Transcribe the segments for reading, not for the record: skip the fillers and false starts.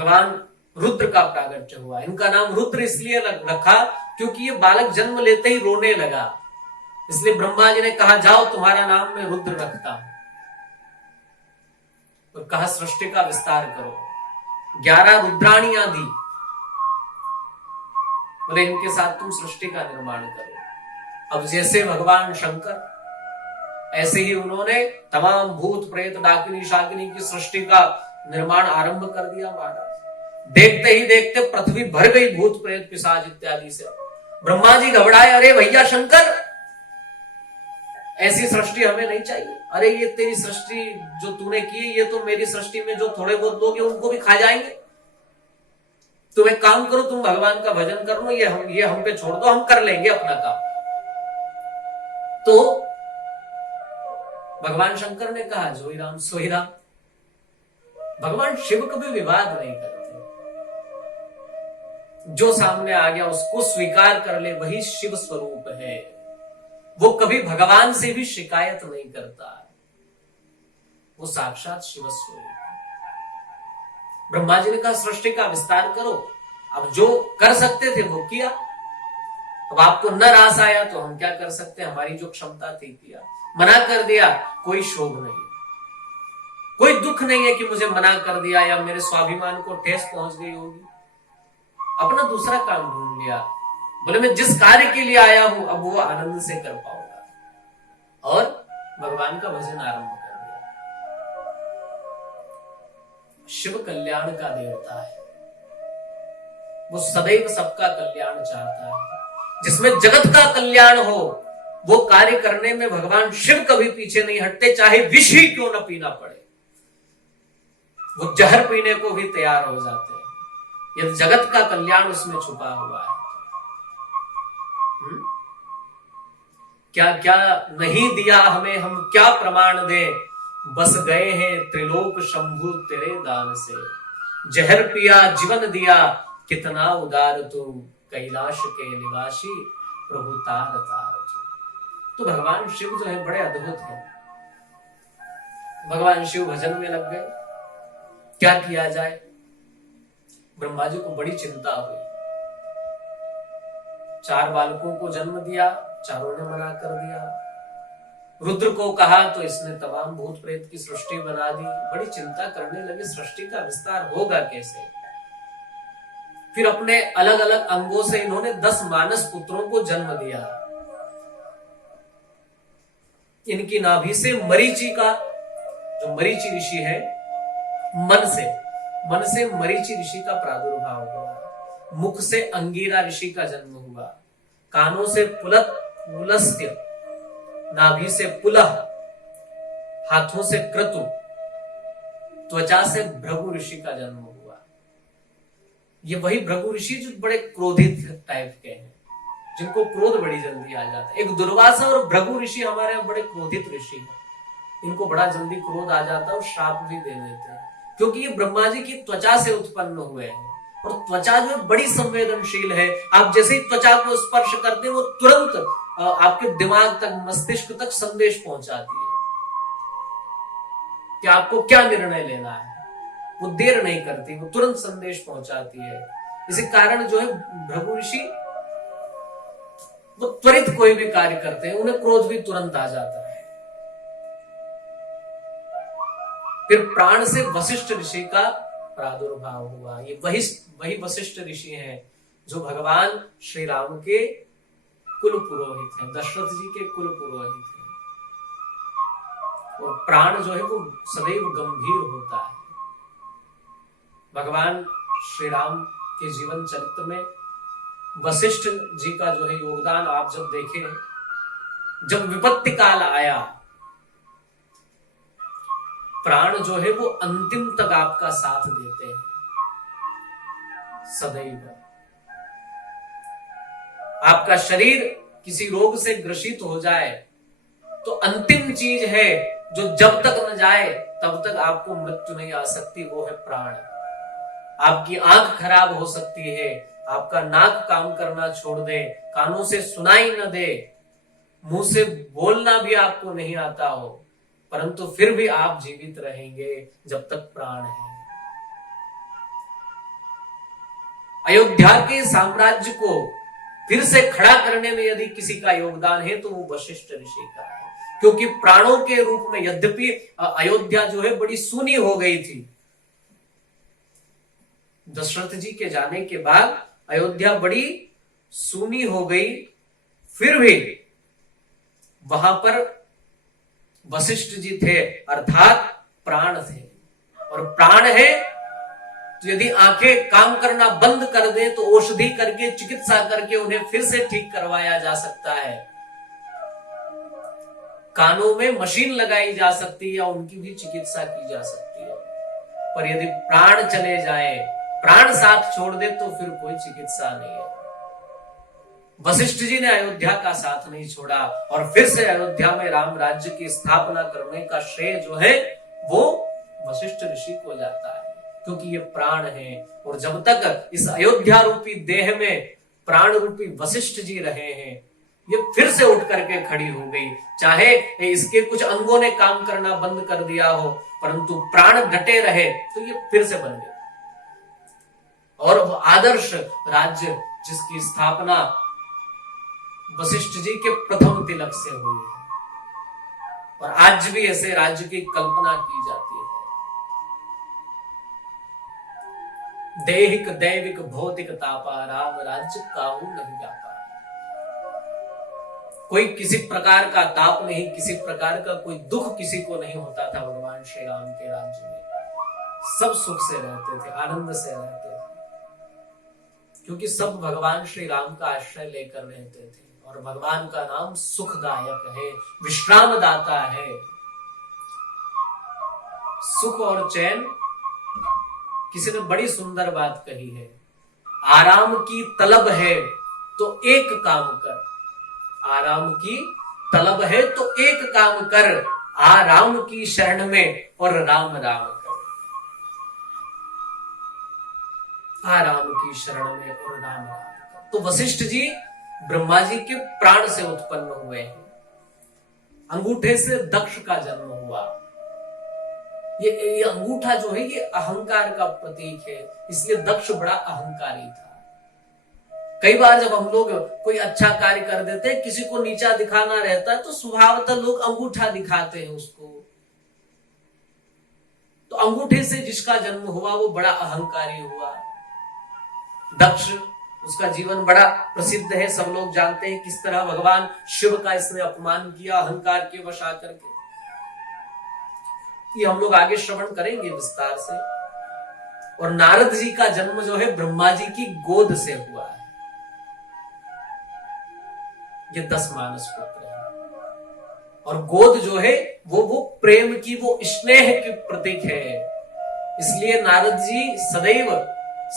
भगवान रुद्र का प्रागट्य हुआ। इनका नाम रुद्र इसलिए रखा क्योंकि ये बालक जन्म लेते ही रोने लगा, इसलिए ब्रह्मा जी ने कहा जाओ तुम्हारा नाम मैं रुद्र रखता हूं, और कहा सृष्टि का विस्तार करो। 11 रुद्राणियां दी, बोले इनके साथ तुम सृष्टि का निर्माण करो। अब जैसे भगवान शंकर, ऐसे ही उन्होंने तमाम भूत प्रेत डाकिनी शाकिनी की सृष्टि का निर्माण आरंभ कर दिया महाराज। देखते ही देखते पृथ्वी भर गई भूत प्रेत पिशाच इत्यादि से। ब्रह्मा जी घबराए, अरे भैया शंकर, ऐसी सृष्टि हमें नहीं चाहिए। अरे ये तेरी सृष्टि जो तूने की, ये तो मेरी सृष्टि में जो थोड़े बहुत लोग हैं उनको भी खा जाएंगे। तुम एक काम करो, तुम भगवान का भजन कर लो, ये हम पे छोड़ दो, हम कर लेंगे अपना काम। तो भगवान शंकर ने कहा जोई राम सोई राम। भगवान शिव कभी विवाद नहीं करते, जो सामने आ गया उसको स्वीकार कर ले, वही शिव स्वरूप है। वो कभी भगवान से भी शिकायत नहीं करता, वो साक्षात शिव स्वरूप है। ब्रह्मा जी ने कहा सृष्टि का विस्तार करो। अब जो कर सकते थे वो किया। अब आपको न रास आया तो हम क्या कर सकते, हमारी जो क्षमता थी किया। मना कर दिया, कोई शोभ नहीं, कोई दुख नहीं है कि मुझे मना कर दिया या मेरे स्वाभिमान को ठेस पहुंच गई होगी। अपना दूसरा काम ढूंढ लिया। बोले मैं जिस कार्य के लिए आया हूं अब वो आनंद से कर पाऊंगा, और भगवान का भजन आरंभ कर दिया। शिव कल्याण का देवता है, वो सदैव सबका कल्याण चाहता है। जिसमें जगत का कल्याण हो वो कार्य करने में भगवान शिव कभी पीछे नहीं हटते, चाहे विष ही क्यों न पीना पड़े, वो जहर पीने को भी तैयार हो जाते हैं। यदि जगत का कल्याण उसमें छुपा हुआ है। क्या क्या नहीं दिया हमें, हम क्या प्रमाण दें, बस गए हैं त्रिलोक शंभु तेरे दान से। जहर पिया जीवन दिया, कितना उदार तू, कैलाश के निवासी प्रभु तार तार तू। तो भगवान शिव जो है बड़े अद्भुत है। भगवान शिव भजन में लग गए, क्या किया जाए। ब्रह्मा जी को बड़ी चिंता हुई। 4 बालकों को जन्म दिया, चारों ने मना कर दिया। रुद्र को कहा तो इसने तमाम भूत प्रेत की सृष्टि बना दी। बड़ी चिंता करने लगे, सृष्टि का विस्तार होगा कैसे। फिर अपने अलग अलग अंगों से इन्होंने 10 मानस पुत्रों को जन्म दिया। इनकी नाभि से मरीचि का, जो मरीचि ऋषि है, मन से मरीचि ऋषि का प्रादुर्भाव हुआ। मुख से अंगीरा ऋषि का जन्म हुआ। कानों से पुलस्त्य, नाभि से पुलह, हाथों से क्रतु, त्वचा से भृगु ऋषि का जन्म हुआ। ये वही भृगु ऋषि जो बड़े क्रोधित टाइप के हैं, जिनको क्रोध बड़ी जल्दी आ जाता है। एक दुर्वासा और भृगु ऋषि हमारे यहाँ बड़े क्रोधित ऋषि हैं। इनको बड़ा जल्दी क्रोध आ जाता है और श्राप भी दे देते हैं, क्योंकि ये ब्रह्मा जी की त्वचा से उत्पन्न हुए हैं। और त्वचा जो बड़ी संवेदनशील है। आप जैसे ही त्वचा को स्पर्श करते हैं वो तुरंत आपके दिमाग तक, मस्तिष्क तक संदेश पहुंचाती है कि आपको क्या निर्णय लेना है। वो देर नहीं करती, वो तुरंत संदेश पहुंचाती है। इसी कारण जो है भृगु ऋषि वो त्वरित कोई भी कार्य करते हैं, उन्हें क्रोध भी तुरंत आ जाता है। फिर प्राण से वशिष्ठ ऋषि का प्रादुर्भाव हुआ। ये वही वशिष्ठ ऋषि हैं जो भगवान श्री राम के कुल पुरोहित हैं, दशरथ जी के कुल पुरोहित हैं। और प्राण जो है वो सदैव गंभीर होता है। भगवान श्री राम के जीवन चरित्र में वशिष्ठ जी का जो है योगदान आप जब देखें, जब विपत्ति काल आया, प्राण जो है वो अंतिम तक आपका साथ देते हैं सदैव। आपका शरीर किसी रोग से ग्रसित हो जाए तो अंतिम चीज है जो जब तक न जाए तब तक आपको मृत्यु नहीं आ सकती, वो है प्राण। आपकी आंख खराब हो सकती है, आपका नाक काम करना छोड़ दे, कानों से सुनाई न दे, मुंह से बोलना भी आपको नहीं आता हो, परंतु फिर भी आप जीवित रहेंगे जब तक प्राण है। अयोध्या के साम्राज्य को फिर से खड़ा करने में यदि किसी का योगदान है तो वो वशिष्ठ ऋषि का है, क्योंकि प्राणों के रूप में यद्यपि अयोध्या जो है बड़ी सूनी हो गई थी, दशरथ जी के जाने के बाद अयोध्या बड़ी सूनी हो गई, फिर भी वहां पर वशिष्ठ जी थे, अर्थात प्राण थे। और प्राण है तो यदि आंखें काम करना बंद कर दे तो औषधि करके, चिकित्सा करके उन्हें फिर से ठीक करवाया जा सकता है। कानों में मशीन लगाई जा सकती है या उनकी भी चिकित्सा की जा सकती है, पर यदि प्राण चले जाए, प्राण साथ छोड़ दे तो फिर कोई चिकित्सा नहीं है। वशिष्ठ जी ने अयोध्या का साथ नहीं छोड़ा और फिर से अयोध्या में राम राज्य की स्थापना करने का श्रेय जो है वो वशिष्ठ ऋषि को जाता है, क्योंकि ये प्राण है। और जब तक इस अयोध्या रूपी देह में प्राण रूपी वशिष्ठ जी रहे हैं, ये फिर से उठ करके खड़ी हो गई। चाहे इसके कुछ अंगों ने काम करना बंद कर दिया हो, परंतु प्राण डटे रहे तो ये फिर से बन गए। और वो आदर्श राज्य जिसकी स्थापना वशिष्ठ जी के प्रथम तिलक से हुई है, और आज भी ऐसे राज्य की कल्पना की जाती है। देहिक दैविक भौतिक तापा, राम राज्य काहू नहीं व्यापा। कोई किसी प्रकार का ताप नहीं, किसी प्रकार का कोई दुख किसी को नहीं होता था भगवान श्री राम के राज्य में। सब सुख से रहते थे, आनंद से रहते थे, क्योंकि सब भगवान श्री राम का आश्रय लेकर रहते थे। और भगवान का नाम सुखदायक है, विश्राम दाता है। सुख और चैन, किसी ने बड़ी सुंदर बात कही है, आराम की तलब है तो एक काम कर, आराम की तलब है तो एक काम कर, आराम की शरण में और राम राम कर। आराम की शरण में और राम राम कर। तो वशिष्ठ जी ब्रह्मा जी के प्राण से उत्पन्न हुए हैं। अंगूठे से दक्ष का जन्म हुआ। ये अंगूठा जो है ये अहंकार का प्रतीक है, इसलिए दक्ष बड़ा अहंकारी था। कई बार जब हम लोग कोई अच्छा कार्य कर देते हैं, किसी को नीचा दिखाना रहता है तो स्वभावतः लोग अंगूठा दिखाते हैं उसको। तो अंगूठे से जिसका जन्म हुआ वो बड़ा अहंकारी हुआ। दक्ष, उसका जीवन बड़ा प्रसिद्ध है, सब लोग जानते हैं किस तरह भगवान शिव का इसने अपमान किया अहंकार के वश आकर के। ये हम लोग आगे श्रवण करेंगे विस्तार से। और नारद जी का जन्म जो है ब्रह्मा जी की गोद से हुआ है। ये 10 मानस पुत्र है। और गोद जो है वो प्रेम की, वो स्नेह की प्रतीक है। इसलिए नारद जी सदैव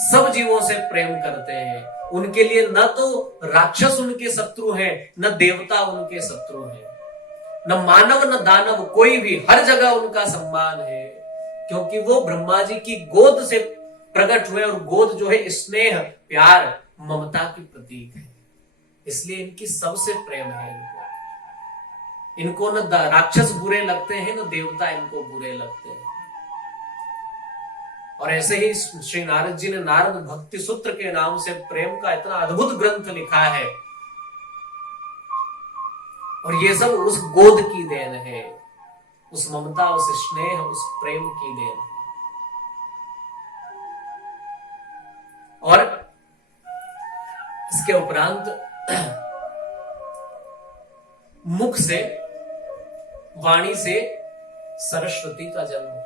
सब जीवों से प्रेम करते हैं। उनके लिए न तो राक्षस उनके शत्रु हैं, न देवता उनके शत्रु हैं, न मानव न दानव, कोई भी, हर जगह उनका सम्मान है, क्योंकि वो ब्रह्मा जी की गोद से प्रकट हुए। और गोद जो है स्नेह, प्यार, ममता की प्रतीक है, इसलिए इनकी सबसे प्रेम है। इनको न राक्षस बुरे लगते हैं, न देवता इनको बुरे लगते हैं। और ऐसे ही श्री नारद जी ने नारद भक्ति सूत्र के नाम से प्रेम का इतना अद्भुत ग्रंथ लिखा है। और ये सब उस गोद की देन है, उस ममता, उस स्नेह, उस प्रेम की देन है। और इसके उपरांत मुख से, वाणी से सरस्वती का जन्म हुआ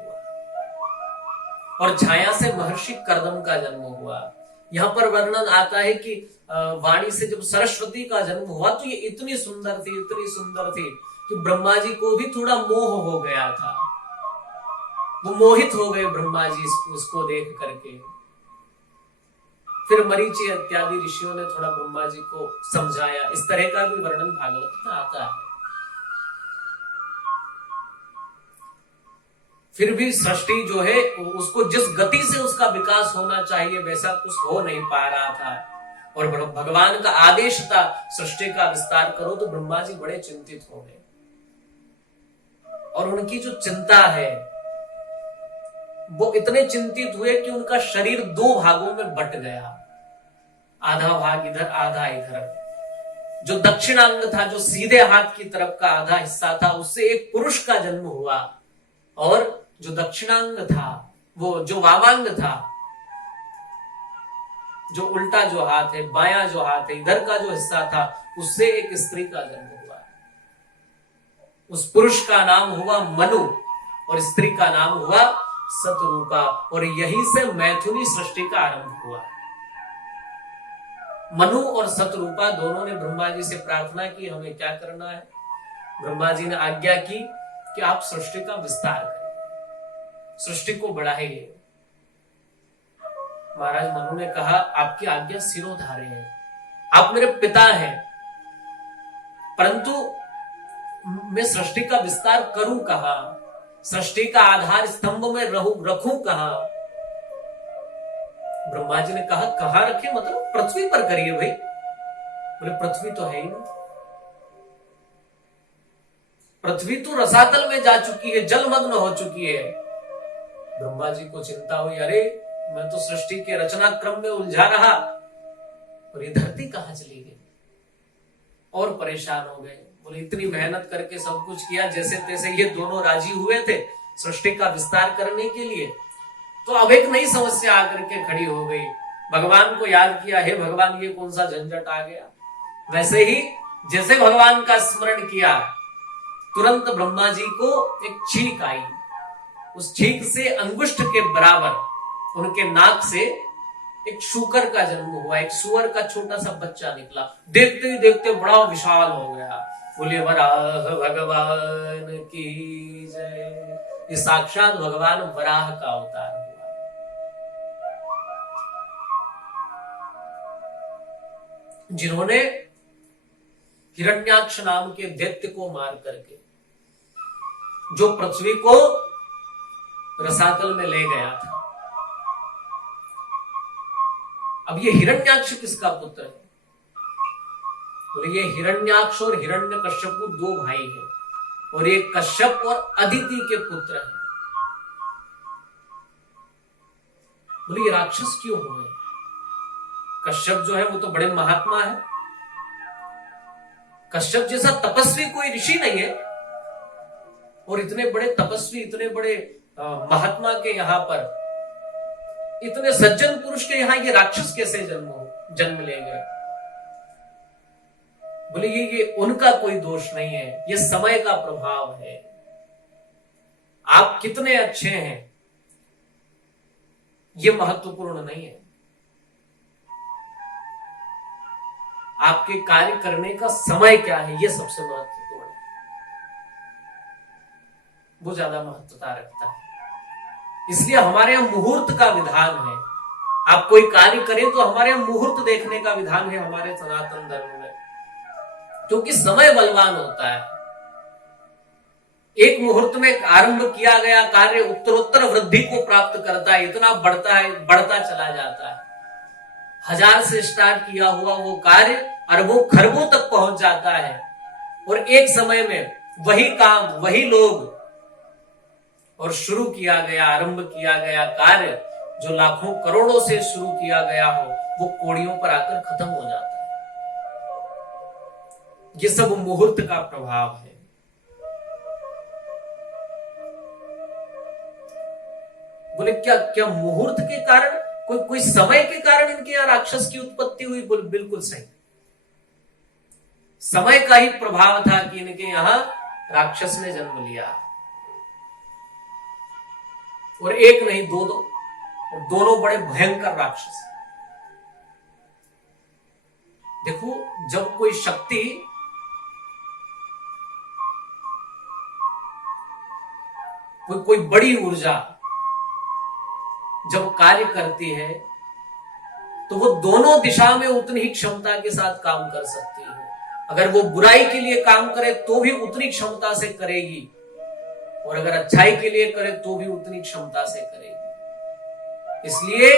और छाया से महर्षि कर्दम का जन्म हुआ। यहां पर वर्णन आता है कि वाणी से जब सरस्वती का जन्म हुआ तो ये इतनी सुंदर थी कि ब्रह्मा जी को भी थोड़ा मोह हो गया था। वो मोहित हो गए ब्रह्मा जी उसको देख करके। फिर मरीचि इत्यादि ऋषियों ने थोड़ा ब्रह्मा जी को समझाया। इस तरह का भी वर्णन भागवत में आता है। फिर भी सृष्टि जो है उसको जिस गति से उसका विकास होना चाहिए वैसा कुछ हो नहीं पा रहा था। और भगवान का आदेश था सृष्टि का विस्तार करो, तो ब्रह्मा जी बड़े चिंतित हो गए। और उनकी जो चिंता है वो इतने चिंतित हुए कि उनका शरीर 2 भागों में बट गया। आधा भाग इधर आधा इधर। जो दक्षिणांग था, जो सीधे हाथ की तरफ का आधा हिस्सा था, उससे एक पुरुष का जन्म हुआ, और जो दक्षिणांग था, वो जो वामांग था, जो उल्टा जो हाथ है, बायां जो हाथ है, इधर का जो हिस्सा था, उससे एक स्त्री का जन्म हुआ। उस पुरुष का नाम हुआ मनु और स्त्री का नाम हुआ सतरूपा, और यहीं से मैथुनी सृष्टि का आरंभ हुआ। मनु और सतरूपा दोनों ने ब्रह्मा जी से प्रार्थना की, हमें क्या करना है। ब्रह्मा जी ने आज्ञा की कि आप सृष्टि का विस्तार करें, सृष्टि को बढ़ाइए। महाराज मनु ने कहा, आपकी आज्ञा सिरोधार्य है, आप मेरे पिता हैं, परंतु मैं सृष्टि का विस्तार करूं कहां, सृष्टि का आधार स्तंभ में रखूं कहां। ब्रह्मा जी ने कहा, कहां रखे, मतलब पृथ्वी पर करिए भाई। बोले पृथ्वी तो है ही नहीं, पृथ्वी तो रसातल में जा चुकी है, जलमग्न हो चुकी है। ब्रह्मा जी को चिंता हुई, अरे मैं तो सृष्टि के रचना क्रम में उलझा रहा और ये धरती कहां चली गई। और परेशान हो गए। बोले इतनी मेहनत करके सब कुछ किया, जैसे तैसे ये दोनों राजी हुए थे सृष्टि का विस्तार करने के लिए, तो अब एक नई समस्या आकर के खड़ी हो गई। भगवान को याद किया, हे भगवान ये कौन सा झंझट आ गया। वैसे ही जैसे भगवान का स्मरण किया, तुरंत ब्रह्मा जी को एक छींक आई। उस छींक से अंगुष्ठ के बराबर उनके नाक से एक शूकर का जन्म हुआ, एक सुअर का छोटा सा बच्चा निकला। देखते ही देखते बड़ा विशाल हो गया। बोले वराह भगवान की जय। ये साक्षात भगवान वराह का अवतार हुआ। जिन्होंने हिरण्याक्ष नाम के दैत्य को मार करके जो पृथ्वी को रसातल में ले गया था। अब ये हिरण्याक्ष किसका पुत्र है? तो ये हिरण्याक्ष और हिरण्यकश्यप दो भाई हैं, और ये कश्यप और अदिति के पुत्र हैं। बोले ये राक्षस क्यों हुए? कश्यप जो है वो तो बड़े महात्मा है, कश्यप जैसा तपस्वी कोई ऋषि नहीं है, और इतने बड़े तपस्वी, इतने बड़े महात्मा के यहां पर, इतने सज्जन पुरुष के यहां ये राक्षस कैसे जन्म ले गए? बोले ये उनका कोई दोष नहीं है, ये समय का प्रभाव है। आप कितने अच्छे हैं ये महत्वपूर्ण नहीं है, आपके कार्य करने का समय क्या है ये सबसे महत्वपूर्ण है, वो ज्यादा महत्वता रखता है। इसलिए हमारे यहां मुहूर्त का विधान है। आप कोई कार्य करें तो हमारे यहां मुहूर्त देखने का विधान है हमारे सनातन धर्म में, क्योंकि समय बलवान होता है। एक मुहूर्त में आरंभ किया गया कार्य उत्तरोत्तर वृद्धि को प्राप्त करता है, इतना बढ़ता है, बढ़ता चला जाता है। 1000 से स्टार्ट किया हुआ वो कार्य अरबों खरबों तक पहुंच जाता है, और एक समय में वही काम, वही लोग, और शुरू किया गया, आरंभ किया गया कार्य जो लाखों करोड़ों से शुरू किया गया हो, वो कोड़ियों पर आकर खत्म हो जाता है। ये सब मुहूर्त का प्रभाव है। बोले क्या मुहूर्त के कारण, कोई समय के कारण इनके यहां राक्षस की उत्पत्ति हुई? बोले बिल्कुल सही, समय का ही प्रभाव था कि इनके यहां राक्षस ने जन्म लिया। और एक नहीं, दो, और दोनों बड़े भयंकर राक्षस। देखो, जब कोई शक्ति कोई बड़ी ऊर्जा जब कार्य करती है तो वो दोनों दिशा में उतनी ही क्षमता के साथ काम कर सकती है। अगर वो बुराई के लिए काम करे तो भी उतनी क्षमता से करेगी, और अगर अच्छाई के लिए करे तो भी उतनी क्षमता से करेगी। इसलिए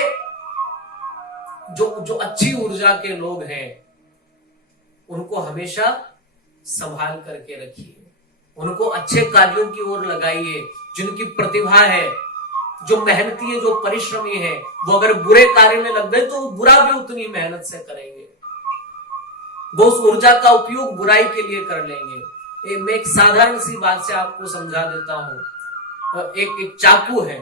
जो अच्छी ऊर्जा के लोग हैं उनको हमेशा संभाल करके रखिए, उनको अच्छे कार्यों की ओर लगाइए। जिनकी प्रतिभा है जो मेहनती है, जो परिश्रमी है, वो अगर बुरे कार्य में लग गए तो वो बुरा भी उतनी मेहनत से करेंगे, वो उस ऊर्जा का उपयोग बुराई के लिए कर लेंगे। मैं एक साधारण सी बात से आपको समझा देता हूं। एक चाकू है,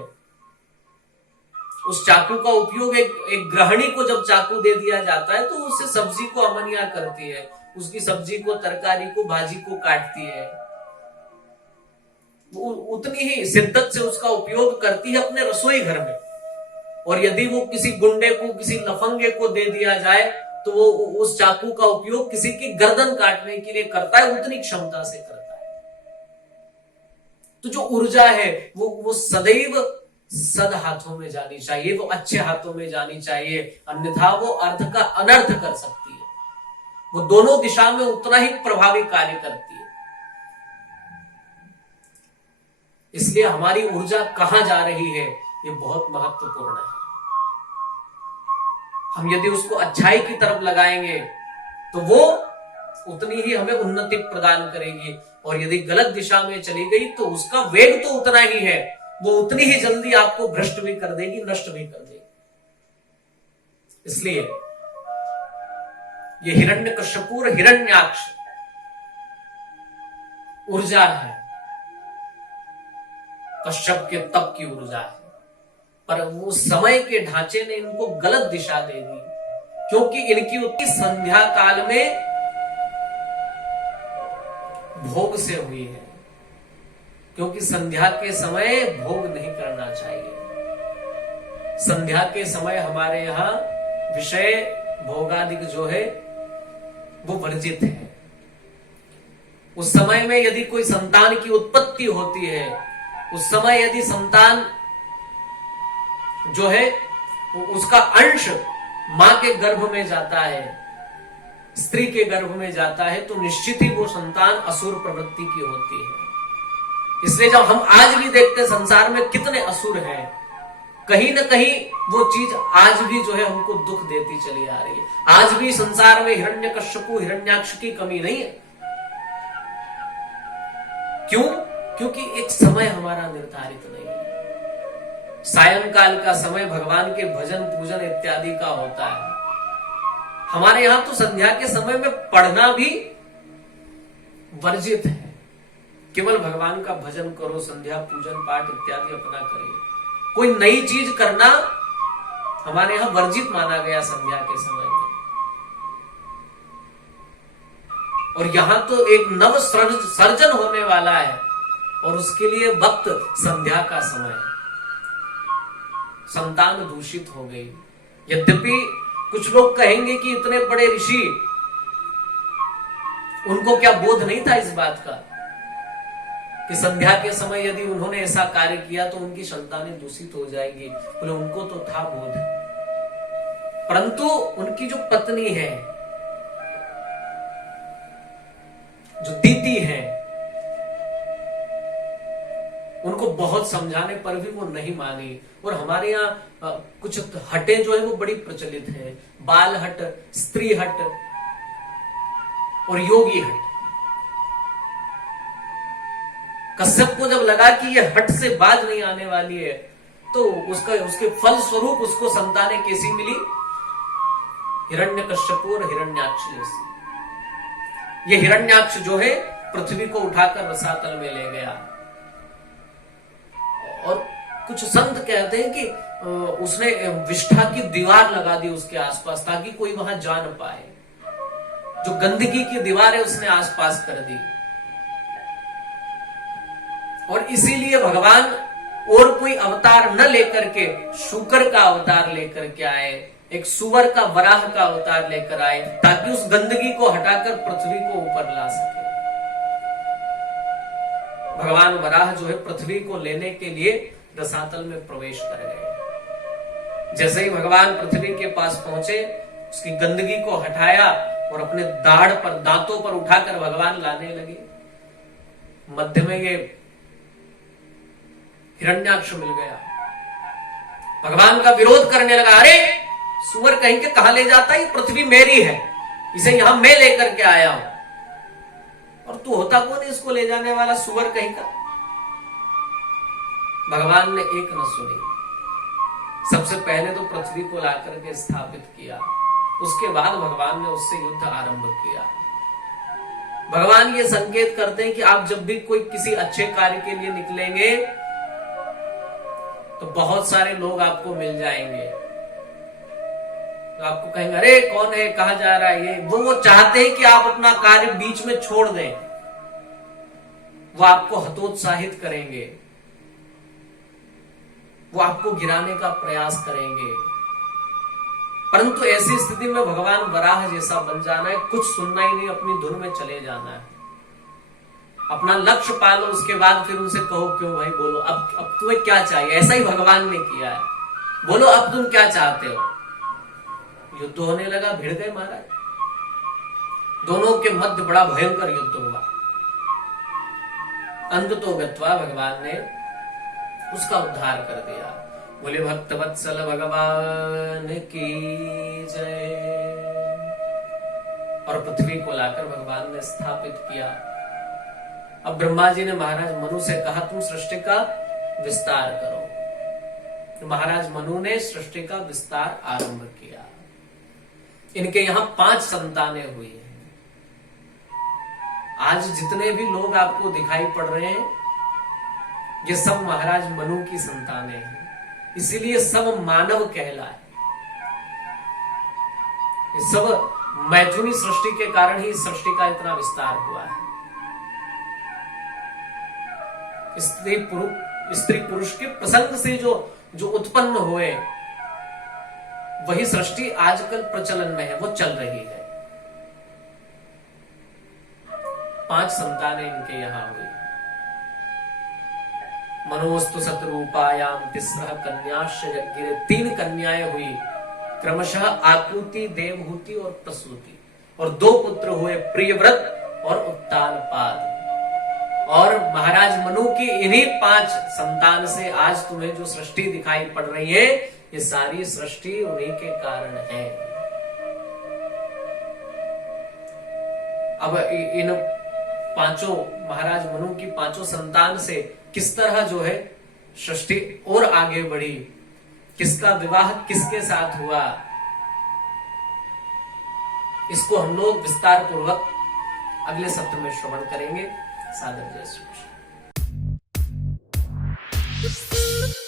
उस चाकू का उपयोग एक गृहिणी को जब चाकू दे दिया जाता है तो उससे सब्जी को अमनिया करती है, उसकी सब्जी को, तरकारी को, भाजी को काटती है, वो उतनी ही शिद्दत से उसका उपयोग करती है अपने रसोई घर में। और यदि वो किसी गुंडे को, किसी लफंगे को दे दिया जाए तो वो उस चाकू का उपयोग किसी की गर्दन काटने के लिए करता है, उतनी क्षमता से करता है। तो जो ऊर्जा है वो सदैव सद हाथों में जानी चाहिए, वो अच्छे हाथों में जानी चाहिए, अन्यथा वो अर्थ का अनर्थ कर सकती है। वो दोनों दिशा में उतना ही प्रभावी कार्य करती है। इसलिए हमारी ऊर्जा कहां जा रही है ये बहुत महत्वपूर्ण है। हम यदि उसको अच्छाई की तरफ लगाएंगे तो वो उतनी ही हमें उन्नति प्रदान करेगी, और यदि गलत दिशा में चली गई तो उसका वेग तो उतना ही है, वो उतनी ही जल्दी आपको भ्रष्ट भी कर देगी, नष्ट भी कर देगी। इसलिए ये हिरण्यकश्यपु और हिरण्याक्ष ऊर्जा है, कश्यप के तप की ऊर्जा है, पर वो समय के ढांचे ने इनको गलत दिशा दे दी, क्योंकि इनकी उत्पत्ति संध्या काल में भोग से हुई है, क्योंकि संध्या के समय भोग नहीं करना चाहिए। संध्या के समय हमारे यहां विषय भोगादिक जो है वो वर्जित है। उस समय में यदि कोई संतान की उत्पत्ति होती है, उस समय यदि संतान जो है उसका अंश मां के गर्भ में जाता है, स्त्री के गर्भ में जाता है, तो निश्चित ही वो संतान असुर प्रवृत्ति की होती है। इसलिए जब हम आज भी देखते हैं संसार में कितने असुर हैं, कहीं ना कहीं वो चीज आज भी जो है हमको दुख देती चली आ रही है। आज भी संसार में हिरण्यकश्यपु, हिरण्याक्ष की कमी नहीं है। क्यों? क्योंकि एक समय हमारा निर्धारित नहीं है। सायंकाल का समय भगवान के भजन पूजन इत्यादि का होता है। हमारे यहां तो संध्या के समय में पढ़ना भी वर्जित है। केवल भगवान का भजन करो, संध्या पूजन पाठ इत्यादि अपना करिए। कोई नई चीज करना हमारे यहां वर्जित माना गया संध्या के समय में। और यहां तो एक नव सर्जन होने वाला है, और उसके लिए वक्त संध्या का समय है। संतान दूषित हो गई। यद्यपि कुछ लोग कहेंगे कि इतने बड़े ऋषि, उनको क्या बोध नहीं था इस बात का कि संध्या के समय यदि उन्होंने ऐसा कार्य किया तो उनकी संतानें दूषित हो जाएंगी? बोले उनको तो था बोध, परंतु उनकी जो पत्नी है, जो दीदी है, उनको बहुत समझाने पर भी वो नहीं मानी। और हमारे यहाँ कुछ हटें जो है वो बड़ी प्रचलित है, बाल हट, स्त्री हट और योगी हट। कश्यप को जब लगा कि ये हट से बाज नहीं आने वाली है, तो उसके फल स्वरूप उसको संतानें कैसी मिली? हिरण्यकश्यपु और हिरण्याक्ष जैसी। ये हिरण्याक्ष जो है पृथ्वी को उठाकर रसातल में ले गया। और कुछ संत कहते हैं कि उसने विष्ठा की दीवार लगा दी उसके आसपास, ताकि कोई वहां जा न पाए। जो गंदगी की दीवार है उसने आसपास कर दी। और इसीलिए भगवान और कोई अवतार न लेकर के शूकर का अवतार लेकर के आए, एक सुवर का, वराह का अवतार लेकर आए, ताकि उस गंदगी को हटाकर पृथ्वी को ऊपर ला सके। भगवान वराह जो है पृथ्वी को लेने के लिए रसातल में प्रवेश कर गए। जैसे ही भगवान पृथ्वी के पास पहुंचे, उसकी गंदगी को हटाया और अपने दाढ़ पर, दांतों पर उठाकर भगवान लाने लगे। मध्य में ये हिरण्याक्ष मिल गया, भगवान का विरोध करने लगा। अरे सुअर कहीं के कहां ले जाता है? ये पृथ्वी मेरी है, इसे यहां मैं लेकर के आया हूं, और तू होता कौन है इसको ले जाने वाला, सुअर कहीं का? भगवान ने एक न सुनी। सबसे पहले तो पृथ्वी को लाकर के स्थापित किया, उसके बाद भगवान ने उससे युद्ध आरंभ किया। भगवान ये संकेत करते हैं कि आप जब भी कोई किसी अच्छे कार्य के लिए निकलेंगे तो बहुत सारे लोग आपको मिल जाएंगे, तो आपको कहेंगे अरे कौन है, कहां जा रहा है ये। वो चाहते हैं कि आप अपना कार्य बीच में छोड़ दें, वो आपको हतोत्साहित करेंगे, वो आपको गिराने का प्रयास करेंगे। परंतु ऐसी स्थिति में भगवान वराह जैसा बन जाना है, कुछ सुनना ही नहीं, अपनी धुन में चले जाना है, अपना लक्ष्य पालो, उसके बाद फिर उनसे कहो क्यों भाई बोलो अब तुम्हें क्या चाहिए। ऐसा ही भगवान ने किया है, बोलो अब तुम क्या चाहते हो। युद्ध होने लगा, भिड़ गए महाराज, दोनों के मध्य बड़ा भयंकर युद्ध हुआ। अंत तो गत्वा भगवान ने उसका उद्धार कर दिया। बोले भक्त वत्सल भगवान की जय। और पृथ्वी को लाकर भगवान ने स्थापित किया। अब ब्रह्मा जी ने महाराज मनु से कहा तुम सृष्टि का विस्तार करो, तो महाराज मनु ने सृष्टि का विस्तार आरंभ किया। इनके यहां 5 संतानें हुई हैं। आज जितने भी लोग आपको दिखाई पड़ रहे हैं ये सब महाराज मनु की संतानें हैं, इसीलिए सब मानव कहलाए। ये सब मैथुनी सृष्टि के कारण ही सृष्टि का इतना विस्तार हुआ है। स्त्री पुरुष के प्रसंग से जो उत्पन्न हुए वही सृष्टि आजकल प्रचलन में है, वो चल रही है। 5 संतानें इनके यहां हुई। मनोस्तु सतरूपायाम तिस्रः कन्याश्च जज्ञिरे। 3 कन्याएं हुई, क्रमशः आकृति, देवहूति और प्रसूति। और 2 पुत्र हुए, प्रियव्रत और उत्तानपाद। और महाराज मनु की इन्हीं 5 संतान से आज तुम्हें जो सृष्टि दिखाई पड़ रही है, ये सारी सृष्टि उन्हीं के कारण है। अब इन 5 महाराज मनु की 5 संतान से किस तरह जो है सृष्टि और आगे बढ़ी, किसका विवाह किसके साथ हुआ, इसको हम लोग विस्तार पूर्वक अगले सत्र में श्रवण करेंगे। सादर जय श्री कृष्ण।